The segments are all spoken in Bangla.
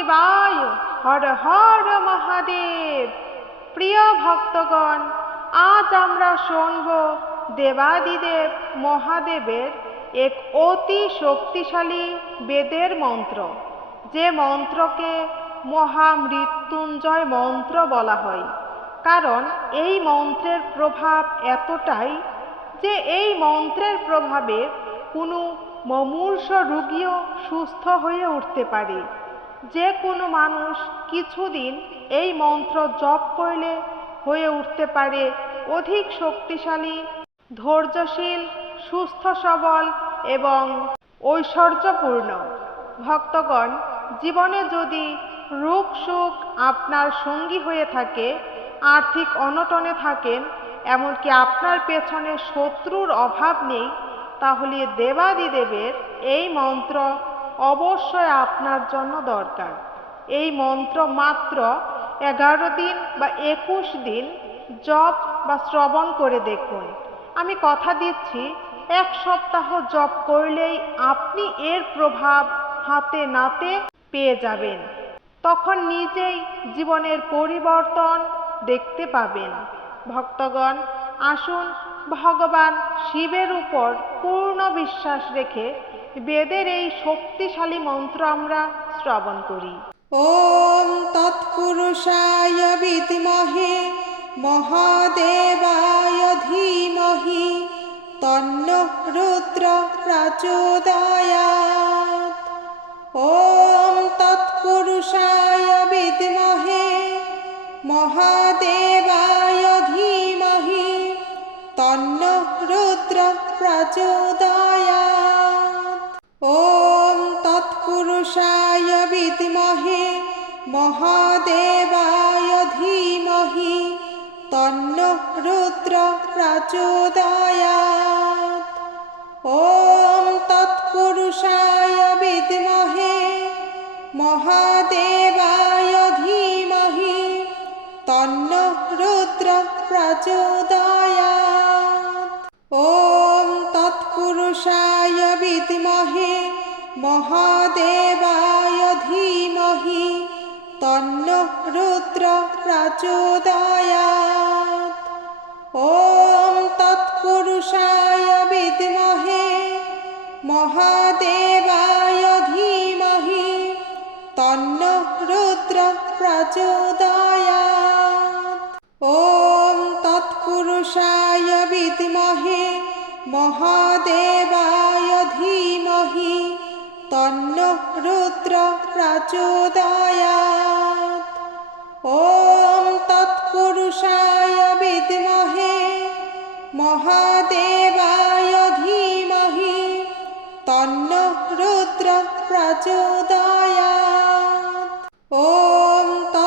শিবায়। হর হর মহাদেব। প্রিয় ভক্তগণ, আজ আমরা শুনব দেবাদিদেব মহাদেবের এক অতি শক্তিশালী বেদের মন্ত্র, যে মন্ত্রকে মহামৃত্যুঞ্জয় মন্ত্র বলা হয়। কারণ এই মন্ত্রের প্রভাব এতটাই যে এই মন্ত্রের প্রভাবে কোনো মুমূর্ষ রোগীও সুস্থ হয়ে উঠতে পারে। যে কোনো মানুষ কিছুদিন এই মন্ত্র জপ করলে হয়ে উঠতে পারে অধিক শক্তিশালী, ধৈর্যশীল, সুস্থ সবল এবং ঐশ্বর্যপূর্ণ। ভক্তগণ, জীবনে যদি রোগ সুখ আপনার সঙ্গী হয়ে থাকে, আর্থিক অনটনে থাকেন, এমনকি আপনার পেছনে শত্রুর অভাব নেই, তাহলে দেবাদিদেবের এই মন্ত্র অবশ্যই আপনার জন্য দরকার। এই মন্ত্র মাত্র 11 দিন বা 21 দিন জপ বা শ্রবণ করে দেখুন। আমি কথা দিচ্ছি, 1 সপ্তাহ জপ করলেই আপনি এর প্রভাব হাতে নাতে পেয়ে যাবেন। তখন নিজেই জীবনের পরিবর্তন দেখতে পাবেন। ভক্তগণ, আসুন ভগবান শিবের উপর পূর্ণ বিশ্বাস রেখে বেদের এই শক্তিশালী মন্ত্র আমরা শ্রবণ করি। ওম তৎপুরুষায় বিদ্মহে মহাদেবায় ধীমহি তন্নঃ রুদ্র প্রচোদয়াৎ। ওম তৎপুরুষায় বিদ্মহে মহাদেবায় ধীমহি তন্নঃ রুদ্র প্রচোদয়াৎ। ওম তৎপুরুষায় বিদ্মহে মহাদেবায় ধীমহি তন্নঃ রুদ্র প্রচোদয়াৎ। ওম তৎপুরুষায় বিদ্মহে মহাদেবায় ধীমহি তন্নঃ রুদ্র প্রচোদয়াৎ। ওম তৎপুরুষায় বিদ্মহে মহাদেবায় ধীমহি তন্নঃ রুদ্র প্রচোদয়াৎ। ওম তৎপুরুষায় বিদ্মহে মহাদেবায় ধীমহি তন্নঃ রুদ্র প্রচোদয়াৎ। ওম তৎপুরুষায় বিদ্মহে মহাদেবায় ধীমহি তন্নঃ রুদ্র প্রচোদয়াৎ। ওম তৎপুরুষায় বিদ্মহে মহাদেবায় ধীমহি তন্নঃ রুদ্র প্রচোদয়াৎ। ওম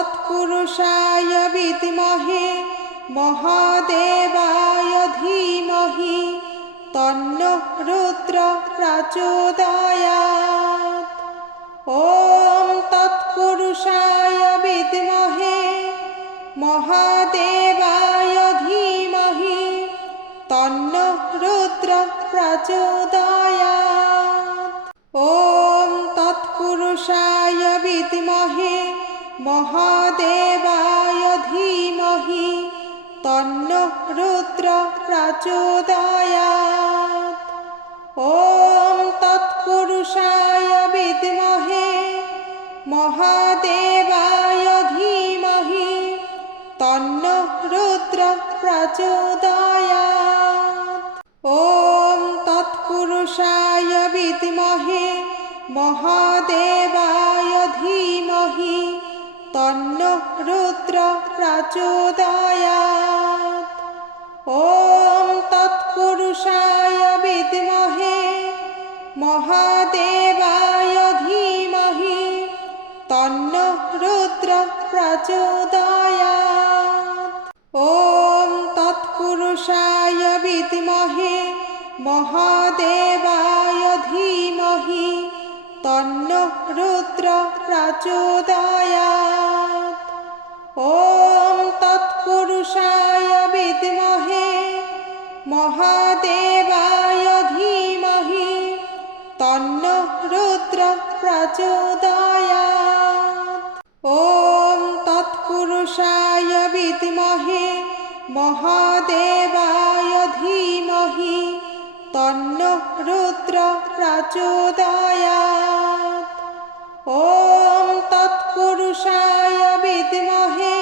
তৎপুরুষায় বিদ্মহে মহাদেবায় ধীমহি তন্নঃ রুদ্র প্রচোদয়াৎ। ওম তৎপুরুষায় বিদ্মহে মহাদেবায় ধীমহি তন্নঃ রুদ্র প্রচোদয়াৎ। ওম তৎপুরুষায় বিদ্মহে মহাদেবায় ধীমহি তন্নঃ রুদ্র প্রচোদয়াৎ। ওম তৎপুরুষায় বিদ্মহে মহাদেবায় ধীমহি তন্নঃ রুদ্র প্রচোদয়াৎ। ওম তৎপুরুষায় বিদ্মহে মহাদেবায় ধীমহি তন্নঃ রুদ্র প্রচোদয়াৎ। ওম তৎপুরুষায় বিদ্মহে মহাদেবায় ধীমহি তন্নঃ রুদ্র প্রচোদয়াৎ। ওম তৎপুরুষায় বিদ্মহে মহাদেবায় ধীমহি তন্নঃ রুদ্র প্রচোদয়াৎ। ওম তৎপুরুষায় বিদ্মহে মহাদেবায় ধীমহি তন্নঃ রুদ্র প্রচোদয়াৎ। ॐ तत्पुरुषाय विद्महे महादेवाय धीमहि तन्नो रुद्र प्रचोदयात्। ॐ तत्पुरुषाय विद्महे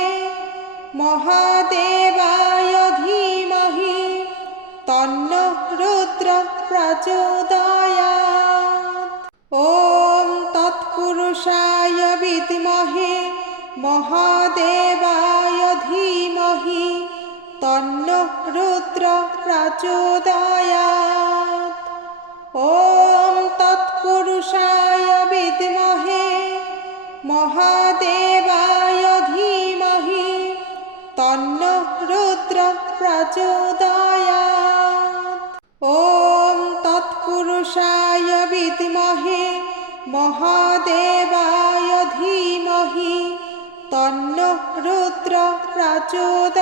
महादेवाय धीमहि तन्नो रुद्र प्रचोदयात्। ॐ तत्पुरुषाय विद्महे महादेवाय धीमहि तन्नो रुद्र प्रचोदयात्। ॐ तत्पुरुषाय विद्महे महादेवाय धीमहि तन्नो रुद्र प्रचोदयात्। ॐ तत्पुरुषाय विद्महे महादेवाय धीमहि तन्नो रुद्र प्रचोदयात्।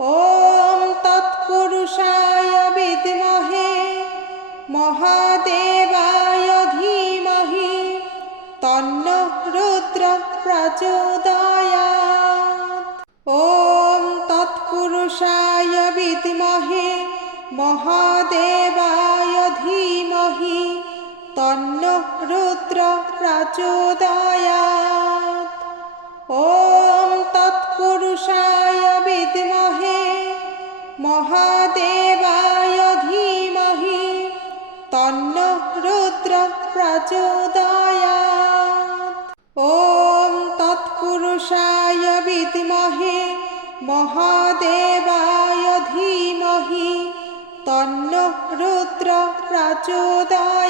ॐ तत्पुरुषाय विद्महे महादेवाय धीमहि तन्नो रुद्र प्रचोदयात्। ॐ तत्पुरुषाय विद्महे महादेवाय धीमहि तन्नो रुद्र प्रचोदयात्। ॐ तत्पुरुषाय विद्महे महादेवाय धीमहि तन्नो रुद्र प्रचोदयात्। ॐ तत्पुरुषाय विद्महे महादेवाय धीमहि तन्नो रुद्र प्रचोदयात्।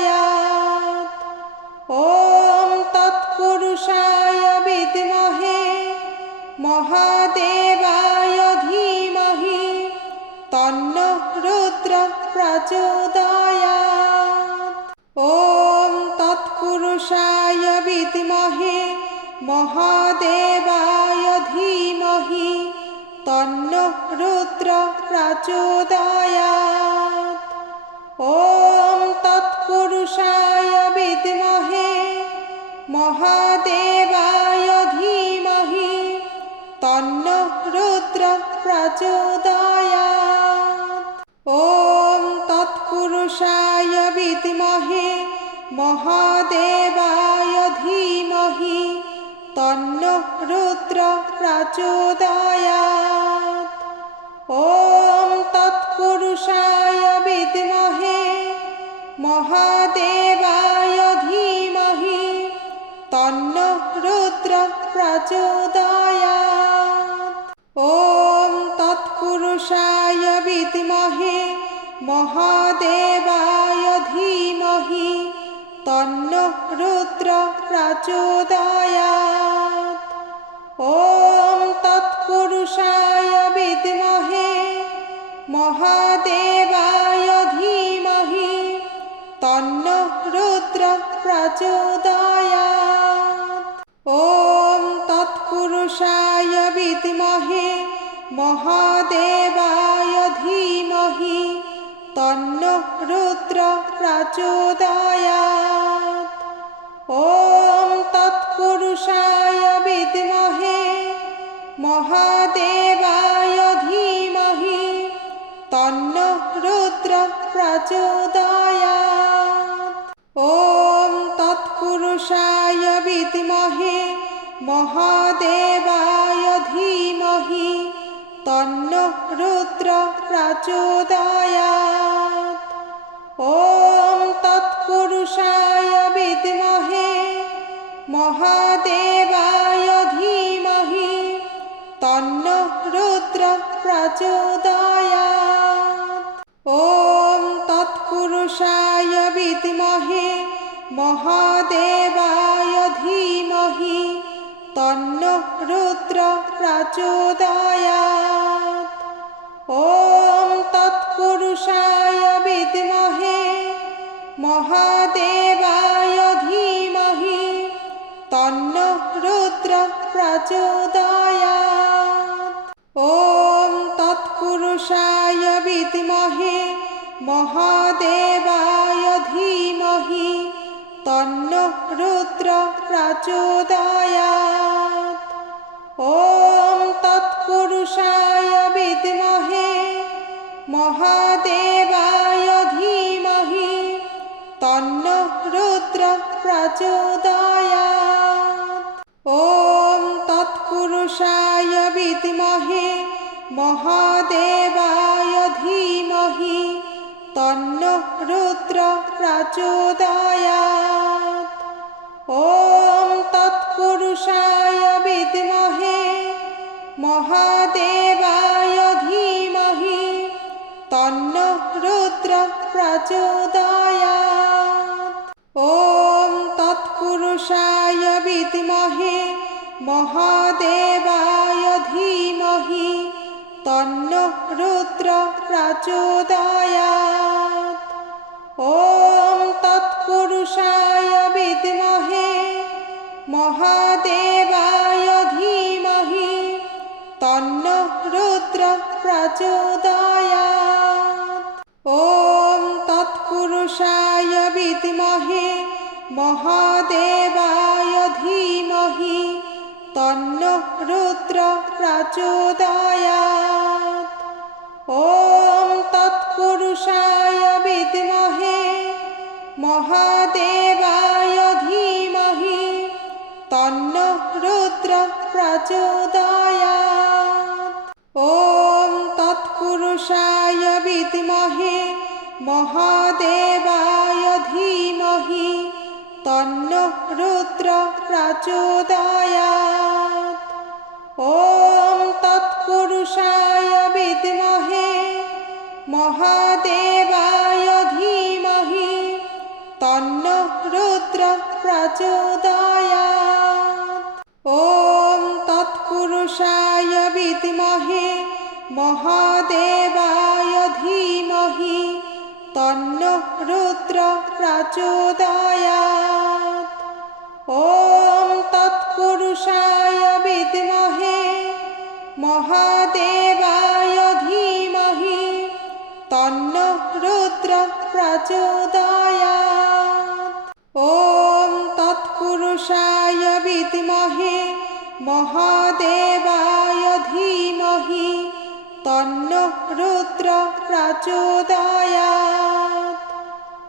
ॐ तत्पुरुषाय विद्महे महादेवाय धीमहि तन्नो रुद्र प्रचोदयात्। ॐ तत्पुरुषाय विद्महे महादेवाय धीमहि तन्नो रुद्र प्रचोदयात्। ॐ तत्पुरुषाय विद्महे महादेवाय धीमहि तन्नो रुद्र प्रचोदयात्। ॐ तत्पुरुषाय विद्महे महादेवाय धीमहि तन्नो रुद्र प्रचोदयात्। ॐ तत्पुरुषाय विद्महे महादेवाय धीमहि तन्नो रुद्र प्रचोदयात्। ॐ तत्पुरुषाय विद्महे महादेवाय धीमहि तन्नो रुद्र प्रचोदयात्। ॐ तत्पुरुषाय विद्महे महादेवाय धीमहि तन्नो रुद्र प्रचोदयात्। ॐ तत्पुरुषाय विद्महे महादेवाय धीमहि तन्नो रुद्र प्रचोदयात्। ॐ तत्पुरुषाय विद्महे महादेवाय धीमहि तन्नो रुद्र प्रचोदयात्। ॐ तत्पुरुषाय विद्महे महादेवाय धीमहि तन्नो रुद्र प्रचोदयात्। ॐ तत्पुरुषाय विद्महे महादेवाय धीमहि तन्नो रुद्र प्रचोदयात्। ॐ तत्पुरुषाय विद्महे महादेवाय धीमहि तन्नो रुद्र प्रचोदयात्। ॐ तत्पुरुषाय विद्महे महादेवाय धीमहि तन्नो रुद्र प्रचोदयात्। ॐ तत्पुरुषाय विद्महे महादेवाय धीमहि तन्नो রুদ্র প্রচোদয়াৎ। ওম তৎপুরুষায় বিদ্মহে মহাদেবায় ধীমহি তন্নঃ রুদ্র প্রচোদয়াৎ। ওম তৎপুরুষায় বিদ্মহে মহাদেবায় ধীমহি তন্নঃ রুদ্র প্রচোদয়াৎ। ওম তৎপুরুষায় বিদ্মহে মহাদেবায় ধীমহি তন্নঃ রুদ্র প্রচোদয়াৎ। ওম তৎপুরুষায় বিদ্মহে মহাদেবায় ধীমহি তন্নঃ রুদ্র প্রচোদয়াৎ। ওম তৎপুরুষায় বিদ্মহে মহাদেবায় ধীমহি তন্নঃ রুদ্র প্রচোদয়াৎ। ওম তৎপুরুষায় বিদ্মহে মহাদেবায় ধীমহি তন্নঃ রুদ্র প্রচোদয়াৎ। ওম তৎপুরুষায় বিদ্মহে মহাদেবায় ধীমহি তন্নঃ রুদ্র প্রচোদয়াৎ। ওম তৎপুরুষায় বিদ্মহে মহাদেবায় ধীমহি তন্নঃ রুদ্র প্রচোদয়াৎ। ওম তৎপুরুষায় বিদ্মহে মহাদেবায় ধীমহি তন্নঃ রুদ্র প্রচোদয়াৎ। ওম তৎপুরুষায় বিদ্মহে মহাদেবায় ধীমহি তন্নঃ রুদ্র প্রচোদয়াৎ। ওম তৎপুরুষায় বিদ্মহে মহাদেবায় ধীমহি তন্নঃ রুদ্র প্রচোদয়াৎ। ওম তৎপুরুষায় বিদ্মহে মহাদেবায় ধীমহি তন্নঃ রুদ্র প্রচোদয়াৎ।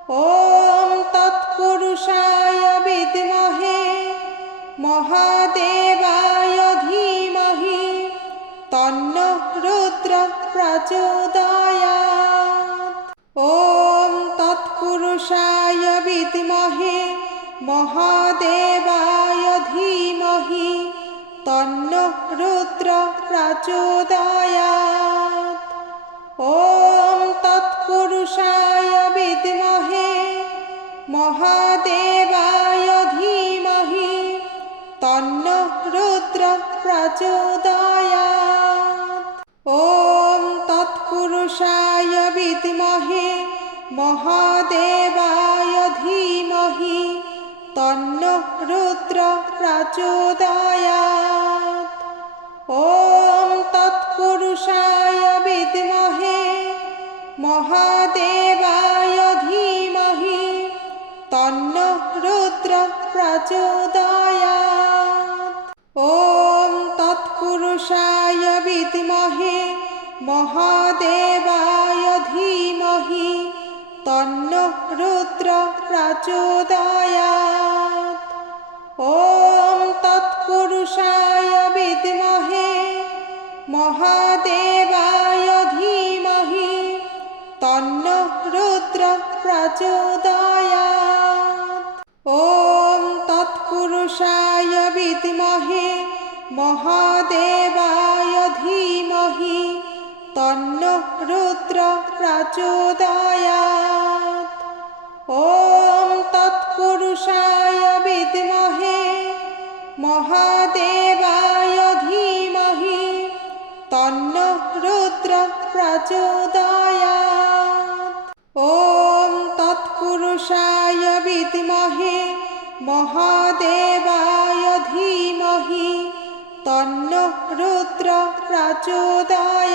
ওম তৎপুরুষায় বিদ্মহে মহাদেবায় ধীমহি তন্নঃ রুদ্র প্রচোদয়াৎ। ওম তৎপুরুষায় বিদ্মহে মহাদেবায় ধীমহি তন্নঃ রুদ্র প্রচোদয়াৎ। ওম তৎপুরুষায় বিদ্মহে মহাদেবায় ধীমহি তন্নঃ রুদ্র প্রচোদয়াৎ। ওম তৎপুরুষায় বিদ্মহে মহাদেবায় ধীমহি তন্নঃ রুদ্র প্রচোদয়াৎ। ওম তৎপুরুষায় বিদ্মহে মহাদেবায় ধীমহি তন্নঃ রুদ্র প্রচোদয়াৎ। ওম তৎপুরুষায় বিদ্মহে মহাদেবায় ধীমহি তন্নঃ রুদ্র প্রচোদয়াৎ। ওম তৎপুরুষায় বিদ্মহে মহাদেবায় ধীমহি তন্নঃ রুদ্র প্রচোদয়াৎ। ওম তৎপুরুষায় বিদ্মহে মহাদেবায় ধীমহি তন্নঃ রুদ্র প্রচোদয়াৎ। ওম তৎপুরুষায় বিদ্মহে মহাদেবায় ধীমহি তন্নঃ রুদ্র প্রচোদয়াৎ। ওম তৎপুরুষায় বিদ্মহে মহাদেবায় ধীমহি তন্নঃ রুদ্র প্রচোদয়াৎ।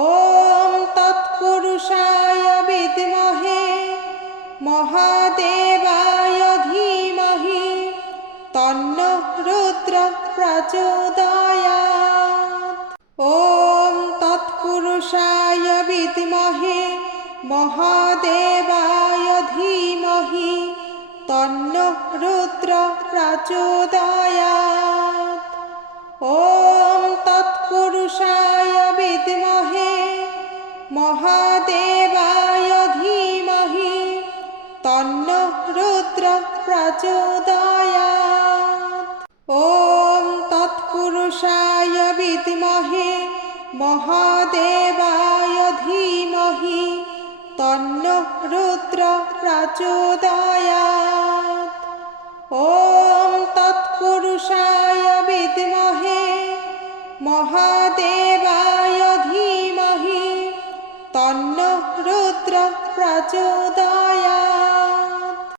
ওম তৎপুরুষায় বিদ্মহে মহাদেবায় তন্নো রুদ্র প্রচোদয়াৎ। ওম তৎপুরুষায় বিদ্মহে মহাদেবায় ধীমহি তন্নো রুদ্র প্রচোদয়াৎ। ওম তৎপুরুষায় বিদ্মহে মহাদেবায় ধীমহি তন্নো রুদ্র প্রচোদয়াৎ। ওম তৎপুরুষায় বিদ্মহে মহাদেবায় ধীমহি তন্নো রুদ্র প্রচোদয়াৎ।